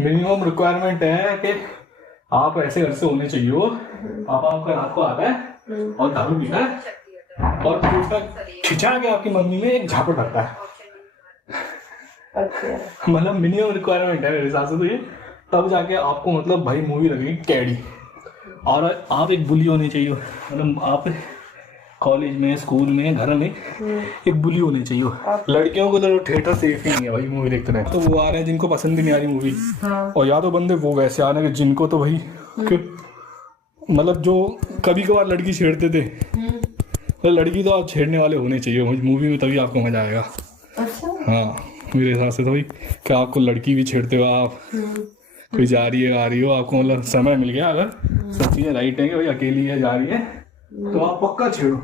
Minimum requirement है कि आप ऐसे घर से होने चाहिए हो, पापा आपका रात को आता है और दारू पीता है और उसका खिंचा के आपकी मम्मी में एक झापड़ रखता है। अच्छा, मतलब मिनिमम रिक्वायरमेंट है मेरे हिसाब से तो ये, तब जाके आपको मतलब भाई मूवी लगेगी कैडी। और आप एक बुली होनी चाहिए, मतलब आप कॉलेज में, स्कूल में, घर में एक बुली होनी चाहिए। लड़कियों को तो थिएटर सेफ ही नहीं है भाई मूवी देखते रहे। तो वो आ रहे हैं जिनको पसंद ही नहीं आ रही मूवी, और या तो बंदे वो वैसे आ रहे हैं जिनको तो भाई मतलब जो कभी कभार लड़की छेड़ते थे, तो लड़की तो आप छेड़ने वाले होने चाहिए मूवी में, तभी आपको मजा आएगा। अच्छा, हाँ मेरे हिसाब से तो भाई कि आपको लड़की भी छेड़ते हो आप, कोई जा रही है आ रही हो, आपको मतलब समय मिल गया, अगर सब चीजें राइट है कि भाई अकेली है जा रही है, तो आप पक्का छेड़ो,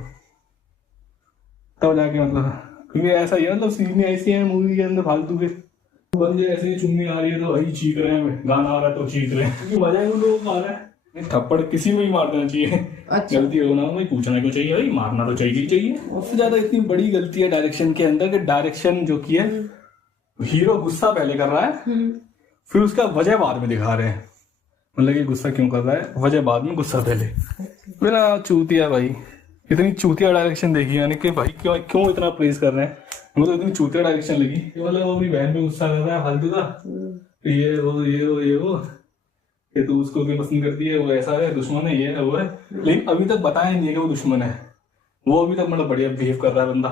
तब जाके मतलब, क्योंकि ऐसा ही है मतलब सीन ऐसी है मूवी के अंदर फालतू के बंदे ऐसे ही चुन्नी आ रही है तो भाई चीख रहे हैं, गाना आ रहा है तो चीख रहे हैं, क्योंकि मजा ही उन लोगों को आ रहा है। थप्पड़ किसी में ही मार देना चाहिए। अच्छा। गलती हो ना भाई पूछना क्यों चाहिए, भाई मारना तो चाहिए ही चाहिए। उससे ज्यादा इतनी बड़ी गलती है डायरेक्शन के अंदर कि डायरेक्शन जो की है, हीरो गुस्सा पहले कर रहा है फिर उसका वजह बाद में दिखा रहे हैं, मतलब कि गुस्सा क्यों कर रहा है, वजह बाद में, गुस्सा पहले। मेरा चूतिया भाई, इतनी चूतिया डायरेक्शन देखी, यानी कि भाई क्यों इतना प्रेज कर रहे हैं, मुझे तो इतनी चूतिया डायरेक्शन लगी। मतलब वो अपनी बहन पे गुस्सा कर रहा है फालतू का, ये वो कि तू उसको क्यों पसंद करती है, वो ऐसा है, दुश्मन है, ये है वो है, लेकिन अभी तक बताया नहीं है कि वो दुश्मन है। वो अभी तक मतलब बढ़िया बिहेव कर रहा है बंदा,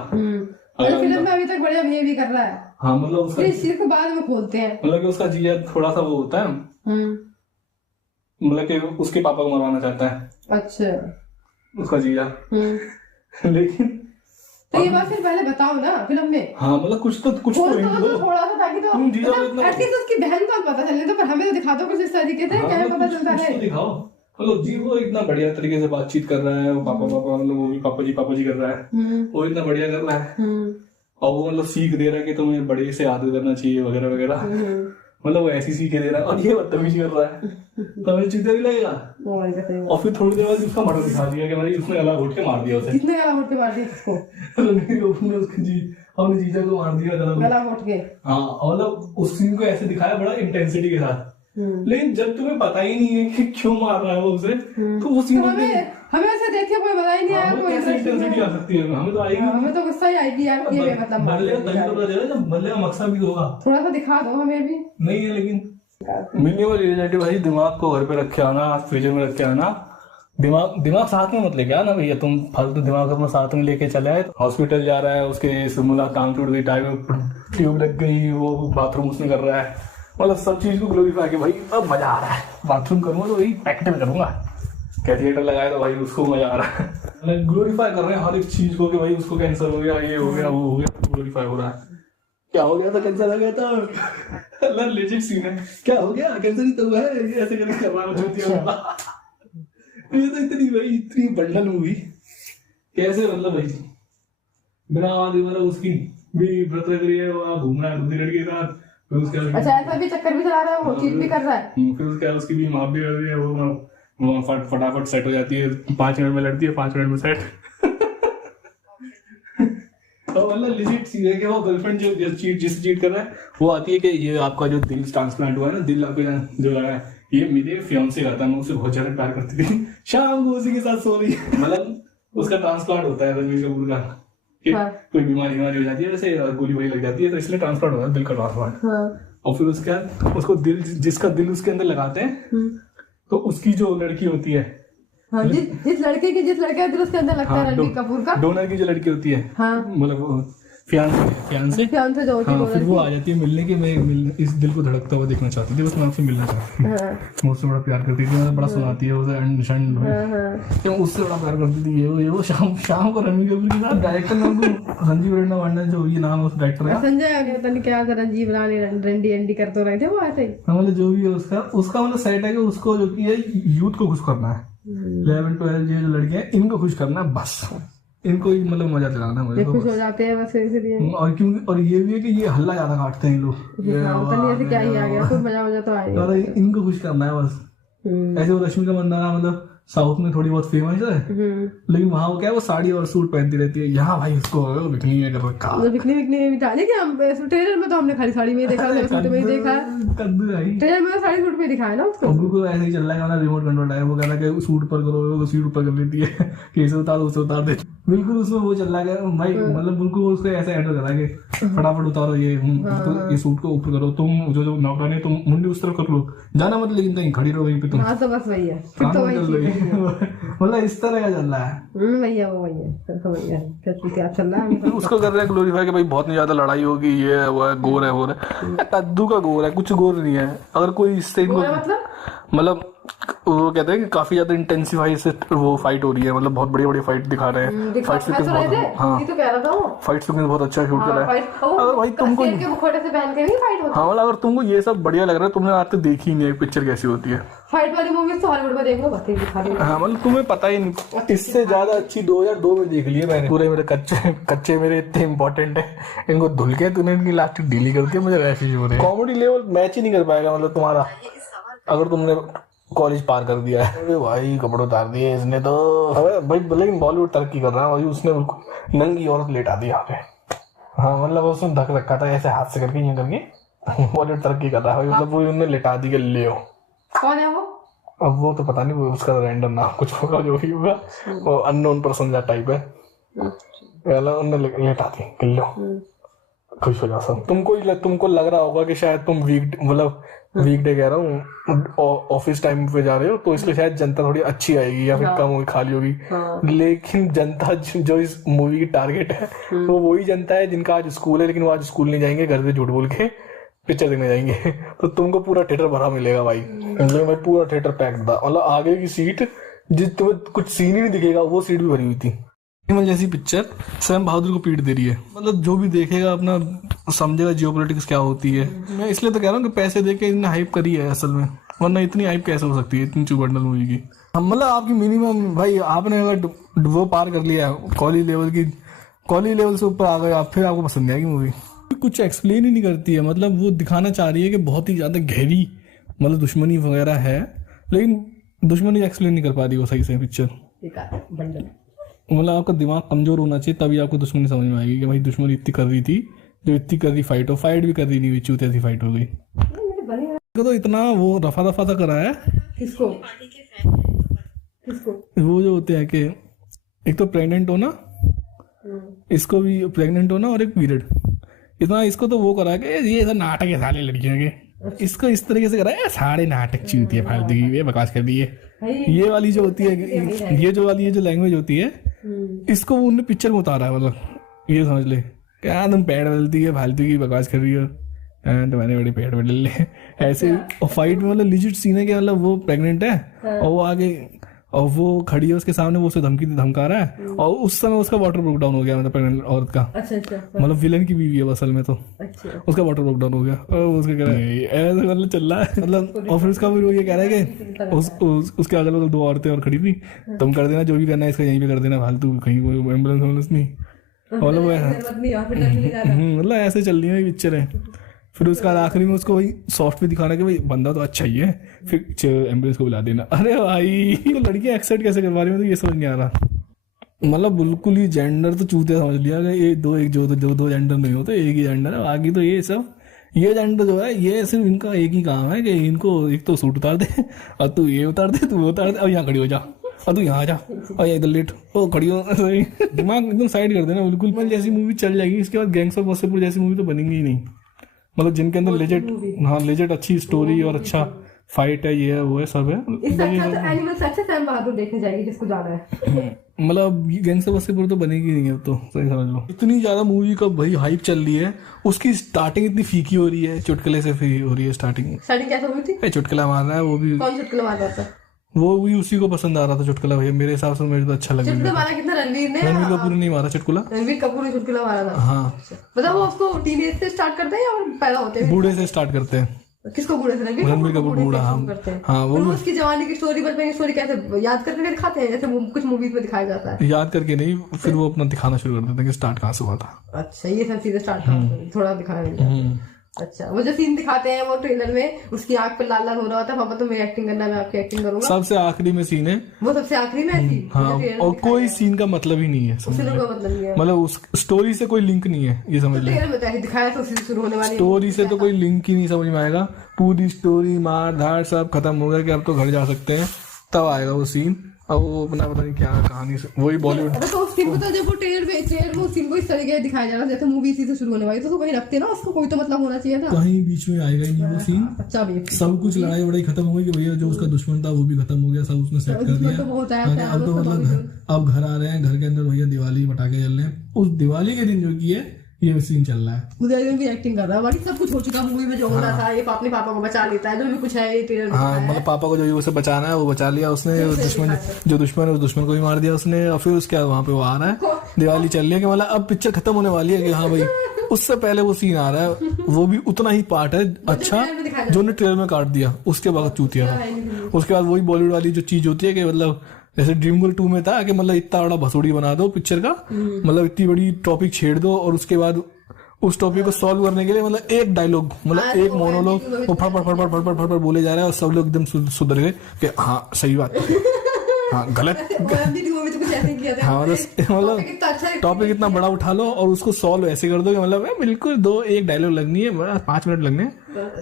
फिल्म में अभी तक बढ़िया बिहेव भी कर रहा है। हाँ मतलब उसका इस चीज को बाद में खोलते हैं, मतलब कि उसका जीजा थोड़ा सा वो होता है, मतलब कि उसके पापा को मरवाना चाहता है। अच्छा, उसका जीजा लेकिन तो ये बात फिर पहले बताओ ना फिल्म में। हाँ मतलब कुछ तो थोड़ा सा, ताकि तो एटलीस्ट उसकी बहन को पता चले, तो पर हमें तो दिखा दो कुछ इस तरीके से, क्या पता चलता है। दिखाओ मतलब जी, वो इतना बढ़िया तरीके से बातचीत कर रहा है, वो पापा मतलब वो भी पापा जी कर रहा है, वो इतना बढ़िया कर रहा है, और वो मतलब सीख दे रहा है कि तुम्हें बड़े से आदर करना चाहिए वगैरह वगैरह, मतलब वो ऐसी सीख दे रहा है, और ये बदतमीजी कर रहा है, तो हमें चीज़ नहीं लगेगा। और फिर थोड़ी देर बाद उसका मर्डर दिखा दिया कि भाई उसने गला घोट के मार दिया उसे। कितने गला घोट के मार दिया उसको? उसने अपने जीजा को मार दिया गला घोट के। हाँ, और मतलब उस सीन को ऐसे दिखाया बड़ा इंटेंसिटी के साथ, लेकिन जब तुम्हें पता ही नहीं है कि क्यों मार रहा है वो उसे, तो वो सीन हमें ऐसे देखे कोई पता ही नहीं आया, कोई इंटेंसिटी आ सकती है, हमें तो आएगी, हमें तो गुस्सा ही आएगी यार, ये मतलब बदले मकसद भी होगा, थोड़ा सा दिखा दो हमें भी। नहीं है लेकिन मिनिमम रिलेटिव भाई, दिमाग को घर पे रखे आना, फ्रीजर में रखे आना, दिमाग साथ में मत लेके आना भैया, तुम फालतू दिमाग अपना साथ में लेके चले आए, हॉस्पिटल जा रहा है, उसके मुला टांग टूट गई, ट्यूब लग गई, वो बाथरूम उसने कर रहा है, मतलब सब चीज को ग्लोरीफाई के भाई अब मजा आ रहा है, बाथरूम करूंगा तो वही पैकेट में करूंगा, कैथेटर लगाया तो भाई उसको मजा आ रहा है, मतलब ग्लोरीफाई कर रहे हैं हर एक चीज को कि भाई उसको कैंसर हो गया, ये हो गया, वो हो गया, ग्लोरीफाई हो रहा है। क्या हो गया था, कैंसर आ गया था, अल्लाह लेजिट सीन है, क्या हो गया, कैंसर ही तो हुआ है, ये ऐसे करके करवा रहा है। ये तो इतनी बंडल मूवी कैसे, मतलब भाई बिना आवाज मतलब उसकी भी व्रत रख रही है, वो घूम रहा है दूसरी लड़की के साथ, फिर उसके अच्छा ऐसा भी चक्कर भी चला रहा है, वो चीज भी कर रहा है, फिर उसके बाद उसकी भी माफ भी कर रही है, वो फटाफट सेट हो जाती है, 5 मिनट में लड़ती है, 5 मिनट में सेट। तो मतलब लिजिट सीन है कि वो गर्लफ्रेंड जिस चीट कर रहा है, वो आती है कि ये आपका जो दिल ट्रांसप्लांट हुआ है ना, दिल आपको जो लगा है, ये मेरे फियांसे का था, मैं उससे बहुत ज्यादा प्यार करती थी, शाम को उसी के साथ सो रही है, मतलब उसका ट्रांसप्लांट होता है रणबीर कपूर का, कोई बीमारी हो जाती है वैसे, गोली वोली लग जाती है, तो इसलिए ट्रांसप्लांट होता है, दिल का ट्रांसप्लांट। और फिर उसके बाद उसको दिल, जिसका दिल उसके अंदर लगाते हैं, तो उसकी जो लड़की होती है, हाँ, जिस लड़के का दिल उसके अंदर लगता है, रणबीर कपूर का डोनर की जो लड़की होती है, मतलब फियांसे जो होती है, फिर वो आ जाती है मिलने के, मैं इस दिल को धड़कता हुआ देखना चाहती थी, बस मैं आपसे मिलना चाहती थी, मैं उससे बड़ा प्यार करती थी, बड़ा सुनाती है उसे, उससे बड़ा प्यार करती थी, ये वो शाम को रणबीर कपूर के साथ, डायरेक्टर नाम को संजीव रेड्डी वर्णन, जो ये नाम है उस डायरेक्टर का, संजय पता नहीं क्या रंजीव रानी रंडी कर तो रहे थे वो ऐसे ही, मतलब जो भी है उसका मतलब सेट है कि उसको जो कि यूथ को खुश करना है, 11 12 जो लड़कियां हैं इनको खुश करना है, बस इनको ही मतलब मजा दिलाना है, मुझे खुश हो जाते हैं बस इसलिए। और ये भी है कि ये हल्ला ज्यादा काटते हैं लोग, ऐसे क्या ही आ गया, कोई मजा तो आएगा, इनको खुश करना है बस। ऐसे वो रश्मिका मंदाना मतलब साउथ में थोड़ी बहुत फेमस है, लेकिन वहाँ वो क्या है, वो साड़ी और सूट पहनती रहती है। यहाँ भाई उसको बिकनी में कर रखा। बिकनी में डाले क्या हम ट्रेलर में, तो हमने खाली साड़ी में ही देखा, सूट में ही देखा। कद्दू भाई ट्रेलर में तो साड़ी सूट में दिखाया ना उसको। बिल्कुल ऐसे ही चल रहा है, रिमोट कंट्रोल है, वो कह रहा है कि सूट पर करो, तो सूट पर कर लेती है कि इसे उतार उसे उतार दे। बिल्कुल उसमें वो चल रहा है भाई, मतलब बिल्कुल उसको ऐसे हैंडल करा के फटाफट उतारो ये, तो ये सूट को ऊपर करो, तुम जो नौकरानी तुम मुंडी उस तरफ कर लो, जाना मत, लेकिन कहीं खड़ी रहो वहीं पे तुम। हाँ तो बस वही है, फिर तो वही मतलब इस तरह का चल रहा है। भैया वो वही है, फिर तो वही है, फिर क्या चल रहा है। उसको कर रहे हैं ग्लोरीफाई कि भाई बहुत ज्यादा लड़ाई होगी, ये है वो है, गोर है वो है। कद्दू का गोर है, कुछ गोर नहीं है। अगर कोई इससे इनको मतलब वो कहते हैं कि काफी ज्यादा इंटेंसिफाई से वो फाइट हो रही है, मतलब बहुत बड़ी बड़ी फाइट दिखा रहे हैं। फाइट सीक्वेंस बहुत, हाँ फाइट सीक्वेंस बहुत अच्छा शूट करा है। अगर भाई तुमको, हाँ मतलब अगर तुमको ये सब बढ़िया लग रहा है, तुमने आज तक देखी ही नहीं पिक्चर कैसी होती है। फाइट वाली मूवीज तो हॉलीवुड में देख लो, बस दिखा दो। हाँ मतलब तुम्हें पता ही नहीं, इससे ज्यादा अच्छी 2002 में देख लिया मैंने। पूरे मेरे कच्चे मेरे इतने इंपॉर्टेंट है, इनको धुल के तूने इनकी लास्ट ढीली करती है, मुझे वैसे ही हो रहे हैं। कॉमेडी लेवल मैच ही नहीं कर पाएगा मतलब तुम्हारा, अगर तुमने कॉलेज पार कर दिया है। अरे भाई कपड़े उतार दिए इसने तो। अबे भाई लेकिन बॉलीवुड तरक्की कर रहा है भाई, उसने बिल्कुल नंगी औरत लेटा दी यहाँ पे। हाँ मतलब उसने धक रखा था ऐसे हाथ से करके, यूं करके। बॉलीवुड तरक्की कर रहा है मतलब वो उन्होंने लेटा दी, ले कौन है वो? अब वो तो पता नहीं, वो उसका रैंडम नाम कुछ होगा, जो भी होगा वो अननोन पर्सन जा टाइप है। उन्होंने लेटा दी, कर लो खुश हो जा सब। तुमको लग रहा होगा कि शायद तुम वीकडे कह रहा हूँ, ऑफिस टाइम पे जा रहे हो, तो इसलिए शायद जनता थोड़ी अच्छी आएगी या फिर कम होगी, खाली होगी। लेकिन जनता जो इस मूवी की टारगेट है, वो वही जनता है जिनका आज स्कूल है, लेकिन वो आज स्कूल नहीं जाएंगे, घर से झूठ बोल के पिक्चर देखने जाएंगे। तो तुमको पूरा थिएटर भरा मिलेगा भाई, मतलब भाई पूरा थिएटर पैक्ड था। मतलब आगे की सीट जिस तुम्हें कुछ सीन ही नहीं दिखेगा, वो सीट भी भरी हुई थी। जैसी पिक्चर सैम बहादुर को पीट दे रही है, मतलब जो भी देखेगा अपना समझेगा जियोपॉलिटिक्स क्या होती है। मैं इसलिए तो कह रहा हूँ कि पैसे देके इतनी हाइप करी है असल में, वरना इतनी हाइप कैसे हो सकती है इतनी चुबंडल मूवी की। मतलब आपकी मिनिमम भाई, आपने अगर वो पार कर लिया कॉलेज लेवल से ऊपर आ गए आप, फिर आपको पसंद नहीं आएगी मूवी। कुछ एक्सप्लेन ही नहीं करती है, मतलब वो दिखाना चाह रही है कि बहुत ही ज्यादा गहरी मतलब दुश्मनी वगैरह है, लेकिन दुश्मनी एक्सप्लेन नहीं कर पा रही वो सही से पिक्चर। मतलब आपका दिमाग कमजोर होना चाहिए, तभी आपको दुश्मनी समझ में आएगी कि भाई दुश्मनी इतनी कर रही थी, जो इतनी कर रही फाइट भी कर रही नहीं, चूत ऐसी फाइट हो गई। तो इतना वो रफा दफा सा करा है। किसको? वो जो होते हैं कि एक तो प्रेग्नेंट होना, इसको भी प्रेग्नेंट होना, और एक पीरियड, इतना इसको तो वो करा के ये सब नाटक है साले लड़कियों के, इसको इस तरीके से करा है सारे नाटक चूती है फालतू की, ये बकवास कर दी है। ये वाली जो होती है, ये जो लैंग्वेज होती है, इसको उन्होंने पिक्चर में उतारा है। मतलब ये समझ ले क्या तुम पैड बदलती है फालतू की बकवास कर रही हो, तुम्हारे बड़े पेड़ बदल ले ऐसे। फाइट में मतलब लिजिट सीन है कि मतलब वो प्रेग्नेंट है और वो आगे और वो खड़ी है उसके सामने, वो उसे धमका रहा है, और उस समय उसका वाटर ब्रेक डाउन हो गया, मतलब प्रेग्नेंट औरत का। अच्छा। मतलब विलन की बीवी है असल में, तो उसका वाटर ब्रेक डाउन हो गया और उसका कह रहा है ऐसे मतलब चल रहा है मतलब। और फिर उसका वो ये कह रहा है कि उसके अगल बगल 2 औरतें और खड़ी थी, तुम कर देना जो भी करना है इसका यहीं पे कर देना, फालतू कहीं कोई एम्बुलेंस नहीं, मतलब ऐसे चल रही है पिक्चर है। फिर उसका आखिरी में उसको वही सॉफ्ट भी दिखाना कि भाई बंदा तो अच्छा ही है, फिर एम्बुलेंस को बुला देना। अरे भाई तो लड़कियां एक्सेप्ट कैसे कर पा रही है, तो ये समझ नहीं आ रहा। मतलब बिल्कुल ही जेंडर तो चूते समझ लिया कि दो जेंडर नहीं होते, एक ही जेंडर है। बाकी तो ये जेंडर जो है ये सिर्फ इनका एक ही काम है कि इनको एक तो सूट उतार दे, और तू ये उतार दे, तू वो उतार दे, और यहाँ खड़ी हो जा, और तू यहाँ आ जा, और इधर लेट, ओ खड़ी हो। दिमाग एकदम साइड कर देना बिल्कुल। जैसी मूवी चल जाएगी, इसके बाद गैंग्स ऑफ वासेपुर जैसी मूवी तो बनेंगी ही नहीं। मतलब जिनके अंदर लेजेंड अच्छी स्टोरी और अच्छा फाइट है, ये है वो है सब है। देखने जाएगी जिसको जाना है। मतलब गैंग्स ऑफ वासेपुर तो बनेगी नहीं अब तो, सही समझ लो। इतनी ज्यादा मूवी का भाई हाइप चल रही है, उसकी स्टार्टिंग इतनी फीकी हो रही है, चुटकुले से फीकी हो रही है स्टार्टिंग कैसे हुई थी? चुटकुला मार रहा है वो भी। कौन चुटकुला मार रहा था? वो भी उसी को पसंद आ रहा था चुटकुला भैया, मेरे हिसाब से मुझे तो अच्छा लगा। चुटकुला मारा कितना? रणवीर कपूर नहीं मारा चुटकुला, रणवीर कपूर ने चुटकुला मारा था। हाँ मतलब वो उसको टीनेज से स्टार्ट करते हैं या पैदा होते हैं? बूढ़े से स्टार्ट करते हैं। किसको बूढ़े से? रणवीर कपूर बूढ़ा। हाँ वो उसकी जवानी की स्टोरी, बचपन की स्टोरी कैसे याद करके दिखाते हैं, जैसे कुछ मूवीज में दिखाया जाता है। याद करके नहीं, फिर वो अपना दिखाना शुरू कर देते हैं कि स्टार्ट कहाँ से हुआ था। अच्छा ये सब चीजें स्टार्ट थोड़ा दिखाया। अच्छा, वो जो सीन दिखाते हैं वो ट्रेलर में, उसकी आंख पे लाल लाल हो रहा होता है, पापा तुम्हें एक्टिंग करना, मैं आपकी एक्टिंग करूंगा। सबसे आखिरी में सीन है वो, सबसे आखिरी में सीन। हाँ, और कोई सीन का मतलब ही नहीं है, मतलब उस स्टोरी से कोई लिंक नहीं है, ये समझ ले। दिखाया तो उसी से शुरू होने वाली स्टोरी से तो कोई लिंक ही नहीं समझ में आएगा। पूरी स्टोरी मार धाड़ सब खत्म हो गया कि अब तो घर जा सकते हैं, तब आएगा वो सीन। अब वो अपना पता नहीं क्या कहानी से, वही बॉलीवुड। तो उस सीन को तो जब वो ट्रेलर में उस सीन को इस तरीके से दिखाया जा रहा है जैसे मूवी इसी से शुरू होने वाली, तो कहीं रखते ना उसको, कोई तो मतलब होना चाहिए था। कहीं बीच में आएगा ही नहीं वो सीन। अच्छा, भी सब कुछ लड़ाई वड़ाई खत्म हो गई कि भैया जो उसका दुश्मन था वो भी खत्म हो गया, सब उसने सेट कर दिया। अब तो मतलब अब घर आ रहे हैं, घर के अंदर भैया दिवाली पटाखे जल रहे हैं। उस दिवाली के दिन जो की है ये सीन चल रहा है, उदय भी एक्टिंग कर रहा है, बाकी सब कुछ हो चुका मूवी में जो होना था। ये अपने पापा को बचा लेता है, जो भी कुछ है ये ट्रेलर में। हाँ, मतलब पापा को जो उसे बचाना है वो बचा लिया उसने, दुश्मन है उस दुश्मन को भी मार दिया उसने। और फिर उसके बाद वहां पे वो आ रहा है, दिवाली चल रही है कि मतलब अब पिक्चर खत्म होने वाली है कि हाँ भाई, उससे पहले वो सीन आ रहा है, वो भी उतना ही पार्ट है अच्छा जो ने ट्रेलर में काट दिया, उसके बाद चूतिया था। उसके बाद वही बॉलीवुड वाली जो चीज होती है कि मतलब जैसे ड्रीम गर्ल 2 में था कि मतलब इतना बड़ा भसोड़ी बना दो पिक्चर का, मतलब इतनी बड़ी टॉपिक छेड़ दो और उसके बाद उस टॉपिक को सॉल्व करने के लिए मतलब एक डायलॉग, मतलब एक मोनोलॉग वो फट बोले जा रहा है और सब लोग एकदम सुधर गए कि हाँ सही बात, हाँ गलत। हाँ मतलब टॉपिक इतना बड़ा उठा लो और उसको सॉल्व ऐसे कर दो कि मतलब बिल्कुल एक डायलॉग लगनी है, 5 मिनट लगने,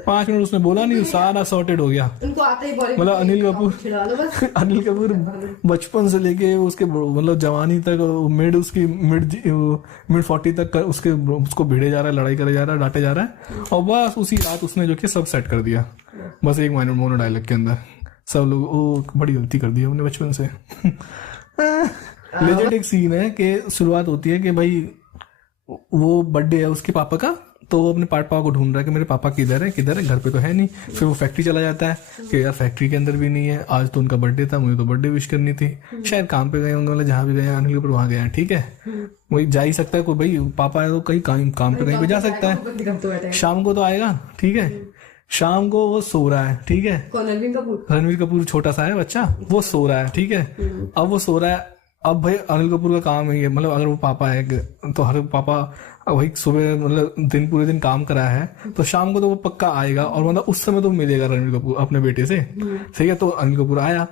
5 मिनट उसने बोला नहीं, सारा सॉर्टेड हो गया। मतलब अनिल कपूर बचपन से लेके उसके मतलब जवानी तक, मिड 40 तक उसको भिड़े जा रहा है, लड़ाई करे जा रहा है, डांटे जा रहा है, और बस उसी रात उसने जो कि सब सेट कर दिया, बस 1 मिनट मोनो डायलॉग के अंदर। सब लोग वो बड़ी गलती कर दी है उन्हें बचपन से। लेजेंड एक सीन है कि शुरुआत होती है कि भाई वो बर्थडे है उसके पापा का, तो वो अपने पापा को ढूंढ रहा है कि मेरे पापा किधर है, घर पे तो है नहीं। फिर वो फैक्ट्री चला जाता है कि यार फैक्ट्री के अंदर भी नहीं है, आज तो उनका बर्थडे था, मुझे तो बर्थडे विश करनी थी, शायद काम पे गए होंगे, मतलब जहाँ भी गए अनिल कपूर वहां गए हैं, ठीक है वही जा ही सकता है कोई, भाई पापा है तो कहीं काम पे कहीं पे जा सकता है, शाम को तो आएगा, ठीक है। शाम को वो सो रहा है, ठीक है, रणवीर कपूर छोटा सा है बच्चा, वो सो रहा है, ठीक है। अब वो सो रहा है, अब भाई अनिल कपूर का काम है, मतलब अगर वो पापा है तो हर पापा वही सुबह मतलब पूरे दिन काम करा है, तो शाम को तो वो पक्का आएगा और मतलब उस समय तो मिलेगा रणवीर कपूर अपने बेटे से, ठीक है। तो अनिल कपूर आया,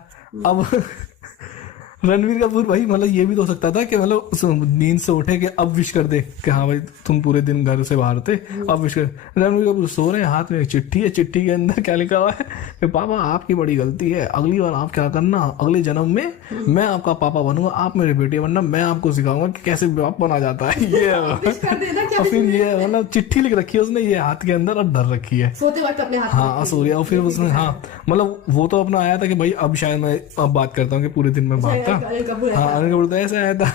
अब रणवीर कपूर भाई मतलब ये भी तो हो सकता था कि मतलब नींद से उठे कि अब विश कर दे कि हाँ भाई तुम पूरे दिन घर से बाहर थे, अब विश कर। रणवीर कपूर सो रहे हैं, हाथ में एक चिट्ठी है, चिट्ठी के अंदर क्या लिखा हुआ है कि पापा आपकी बड़ी गलती है, अगली बार आप क्या करना, अगले जन्म में मैं आपका पापा बनूंगा, आप मेरे बेटे बनना, मैं आपको सिखाऊंगा कि कैसे बाप बना जाता है। ये और फिर ये मतलब चिट्ठी लिख रखी है उसने ये हाथ के अंदर और धर रखी है सोते वक्त अपने हाथ। हाँ सो रहा, और फिर उसने हाँ मतलब वो तो अपना आया था कि भाई अब शायद मैं अब बात करता हूँ कि पूरे दिन में बात। हाँ अनिल कपूर तो ऐसा आया था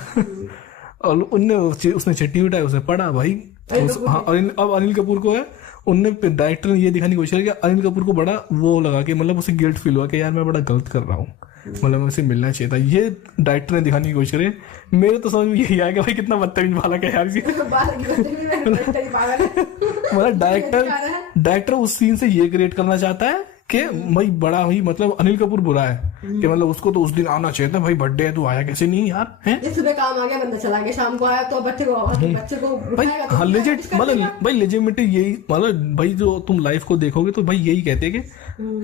और उसने चिट्ठी उठाई, उसे पढ़ा भाई। हाँ अब अनिल कपूर को है, उनने डायरेक्टर ने ये दिखाने की कोशिश की अनिल कपूर को बड़ा वो लगा कि मतलब उसे गिल्ट फील हुआ कि यार मैं बड़ा गलत कर रहा हूँ, मतलब मुझे मिलना चाहिए था, ये डायरेक्टर ने दिखाने की कोशिश करी। मेरे तो समझ में यही आया कि भाई कितना बदतमीज बालक है यार। मतलब डायरेक्टर उस सीन से ये क्रिएट करना चाहता है कि भाई बड़ा ही मतलब अनिल कपूर बुरा है कि मतलब उसको तो उस दिन आना चाहिए था, भाई बर्थडे है तू आया कैसे नहीं यार है। सुबह काम आ गया बंदा चला गया, शाम को आया तो बच्चे को भाई हाँ लेजिट मतलब भाई लेजिटिमेट यही मतलब भाई जो तुम लाइफ को देखोगे तो भाई यही कहते हैं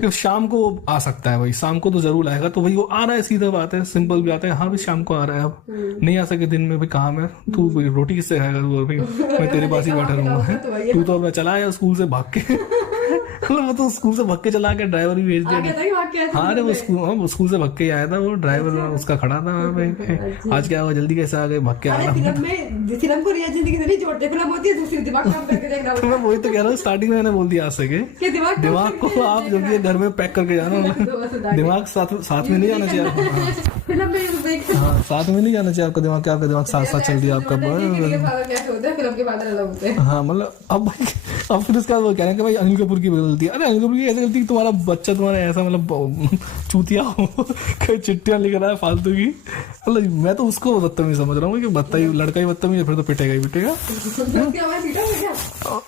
कि शाम को आ सकता है, भाई शाम को तो जरूर आएगा, तो भाई वो आ रहा है, सीधा बात है, सिंपल भी आता है। हाँ भाई शाम को आ रहा है, अब नहीं आ सके दिन में भाई काम है, तू रोटी किससे खाएगा, मैं तेरे पास ही बैठा रहूंगा, तू तो अब चला आया स्कूल से भाग के। वो तो स्कूल से भग के चला के ड्राइवर भी भेज दिया। हाँ अरे वो स्कूल से भग के आया था, वो ड्राइवर उसका खड़ा था आज क्या हुआ जल्दी कैसे आ गए भग के आ रहा। फिल्म को रियल जिंदगी से नहीं जोड़ते, फिल्म होती है दूसरी दिमाग काम करके देखना। तो मैं वही तो कह रहा हूँ, स्टार्टिंग में मैंने बोल दिया आज से कि दिमाग को आप जो भी घर में पैक करके जाना, दिमाग साथ में नहीं जाना चाहिए। हाँ साथ में नहीं जाना चाहिए आपका दिमाग, क्या आपका दिमाग साथ साथ चल दिया आपका। हाँ मतलब अब फिर उसके बाद वो कह रहे हैं कि भाई अनिल कपूर की गलती। अरे अनिल कपूर की ऐसी गलती, तुम्हारा बच्चा तुम्हारा ऐसा मतलब चूतिया हो चिट्ठियां लिख रहा है फालतू की, मतलब मैं तो उसको बदतमीज समझ रहा हूँ कि लड़का ही बदतमीज है, फिर तो पिटेगा ही पिटेगा।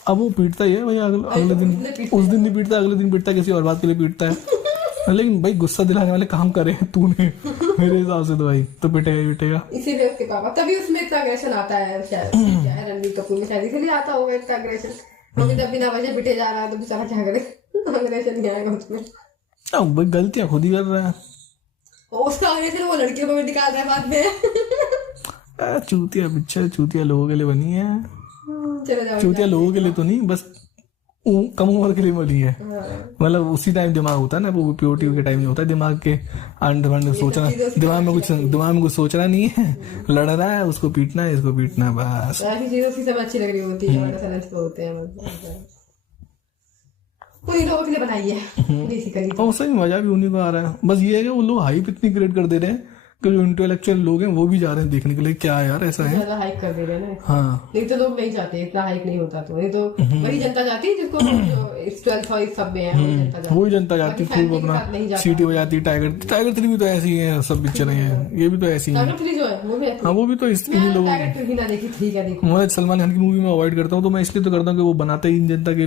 अब वो पीटता ही है भाई, अगले दिन उस दिन नहीं पीटता, अगले दिन पीटता है, किसी और बात के लिए पीटता है। लेकिन भाई गुस्सा दिलाने वाले काम करे तूने, मेरे हिसाब से तो भाई तो पिटेगा ही पिटेगा। इसीलिए उसके पापा तभी उसमें इतना एग्रेशन आता है शायद, रणवीर कपूर में शायद इसीलिए आता होगा इतना एग्रेशन मुझे जब बिना वजह पिटे जा रहा है तो बेचारा क्या करे, अग्रेशन नहीं आएगा उसमें। अब भाई गलतियां खुद ही कर रहा है। उसका अग्रेशन वो लड़कियों को भी निकाल रहा है बाद में। चूतिया पिक्चर चूतिया लोगों के लिए बनी है, चलो जाओ। चूतिया लोगों के लिए तो नहीं, बस कम उम्र के लिए बनी है। मतलब उसी टाइम दिमाग होता है ना, वो प्योरिटी के टाइम में होता है दिमाग के अंड वंड सोचना, दिमाग में कुछ सोचना नहीं है, लड़ रहा है, उसको पीटना है, इसको पीटना है, बस। ऐसी चीजें उसकी सब अच्छी लग रही होती है, होते हैं पूरी लोगों के लिए बनाई है बेसिकली। और सही मजा भी उन्हीं को आ रहा है। बस ये है कि वो लोग हाइप इतनी क्रिएट कर दे रहे हैं कि जो इंटेलेक्चुअल लोग हैं वो भी जा रहे हैं देखने के लिए, क्या यार ऐसा है, ज्यादा हाइप कर दे रहे हैं ना। हाँ नहीं तो लोग नहीं जाते, इतना हाइप नहीं होता तो। नहीं तो वही जनता जाती है जिसको 12th सब में है, वही जनता जाती खूब अपना सीटी बजाती। टाइगर 3 भी तो ऐसी ही है, सब पिक्चर है, ये भी तो ऐसी है। जो है वो भी हाँ वो भी तो इन्हीं लोगों टाइगर 3 ना देखी, ठीक है देखो। मैं सलमान खान की मूवी में अवॉइड करता हूँ, तो मैं इसलिए तो करता हूँ कि वो बनाते ही जनता के